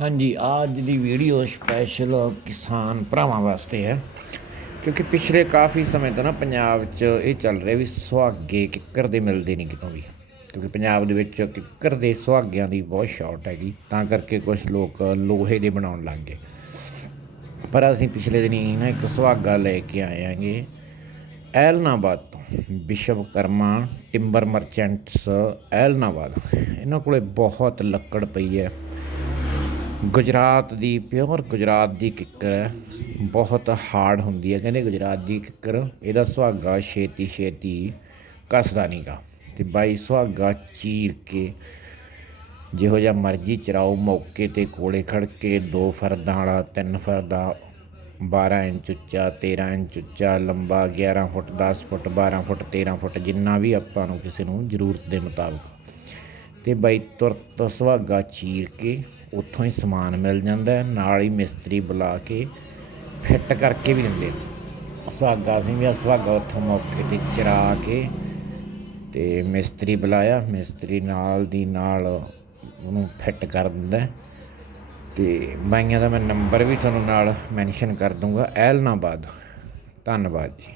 ਹਾਂਜੀ, ਅੱਜ ਦੀ video special ਕਿਸਾਨ ਭਰਾਵਾਂ ਵਾਸਤੇ ਹੈ। ਕਿਉਂਕਿ ਪਿਛਲੇ ਕਾਫੀ ਸਮੇਂ ਤੋਂ ਨਾ ਪੰਜਾਬ 'ਚ ਇਹ ਚੱਲ ਰਿਹਾ ਵੀ ਸੁਹਾਗੇ ਕਿੱਕਰ ਦੇ ਮਿਲਦੇ ਨਹੀਂ ਕਿਤੋਂ ਵੀ। ਕਿਉਂਕਿ ਪੰਜਾਬ ਦੇ ਵਿੱਚ ਕਿੱਕਰ ਦੇ ਸੁਹਾਗਿਆਂ ਦੀ ਬਹੁਤ ਸ਼ਾਰਟ ਹੈਗੀ, ਤਾਂ ਕਰਕੇ ਕੁਝ ਲੋਕ ਲੋਹੇ ਦੇ ਬਣਾਉਣ ਲੱਗ ਗਏ। ਪਰ ਅਸੀਂ ਪਿਛਲੇ ਦਿਨੀ ਨਾ ਇੱਕ ਸੁਹਾਗਾ ਲੈ ਕੇ ਆਏ ਆਂਗੇ ਐਲਨਾਬਾਦ ਤੋਂ ਵਿਸ਼ਵਕਰਮਾ ਟਿੰਬਰ ਮਰਚੈਂਟਸ ਐਲਨਾਬਾਦ। ਇਹਨਾਂ ਕੋਲੇ ਬਹੁਤ ਲੱਕੜ ਪਈ ਹੈ। ਗੁਜਰਾਤ ਦੀ ਪਿਓਰ ਗੁਜਰਾਤ ਦੀ ਕਿੱਕਰ ਹੈ। ਬਹੁਤ ਹਾਰਡ ਹੁੰਦੀ ਹੈ, ਕਹਿੰਦੇ ਗੁਜਰਾਤ ਦੀ ਕਿੱਕਰ। ਇਹਦਾ ਸੁਹਾਗਾ ਛੇਤੀ ਛੇਤੀ ਕੱਸਦਾ ਨਹੀਂਗਾ ਤੇ ਬਾਈ ਸੁਹਾਗਾ ਚੀਰ ਕੇ ਜਿਹੋ ਜਿਹਾ ਮਰਜ਼ੀ ਚਰਾਓ, ਮੌਕੇ ਤੇ ਕੋਲੇ ਖੜ ਕੇ ਦੋ ਫਰਦਾਂ ਵਾਲਾ, ਤਿੰਨ ਫਰਦਾਂ 12 ਇੰਚ ਉੱਚਾ 13 ਇੰਚ ਉੱਚਾ, ਲੰਬਾ 11 ਫੁੱਟ 10 ਫੁੱਟ 12 ਫੁੱਟ 13 ਫੁੱਟ, ਜਿੰਨਾ ਵੀ ਆਪਾਂ ਨੂੰ ਕਿਸੇ ਨੂੰ ਜ਼ਰੂਰਤ ਦੇ ਮੁਤਾਬਕ। ਤੇ ਬਾਈ ਤੁਰਤ ਸੁਹਾਗਾ ਚੀਰ ਕੇ ਉੱਥੋਂ ਹੀ ਸਮਾਨ ਮਿਲ ਜਾਂਦਾ ਨਾਲ ਹੀ ਮਿਸਤਰੀ ਬੁਲਾ ਕੇ ਫਿੱਟ ਕਰਕੇ ਵੀ ਦਿੰਦੇ ਸੁਹਾਗਾ ਅਸੀਂ ਵੀ ਆਹ ਸੁਹਾਗਾ ਉੱਥੋਂ ਮੌਕੇ ਤੇ ਚਰਾ ਕੇ ਤੇ ਮਿਸਤਰੀ ਬੁਲਾਇਆ, ਮਿਸਤਰੀ ਨਾਲ ਦੀ ਨਾਲ ਉਹਨੂੰ ਫਿੱਟ ਕਰ ਦਿੰਦਾ ਹੈ। ਤੇ ਬਾਈਆਂ ਦਾ ਮੈਂ ਨੰਬਰ ਵੀ ਤੁਹਾਨੂੰ ਨਾਲ ਮੈਂਸ਼ਨ ਕਰ ਦੂੰਗਾ। ਐਲਨਾਬਾਦ। ਧੰਨਵਾਦ ਜੀ।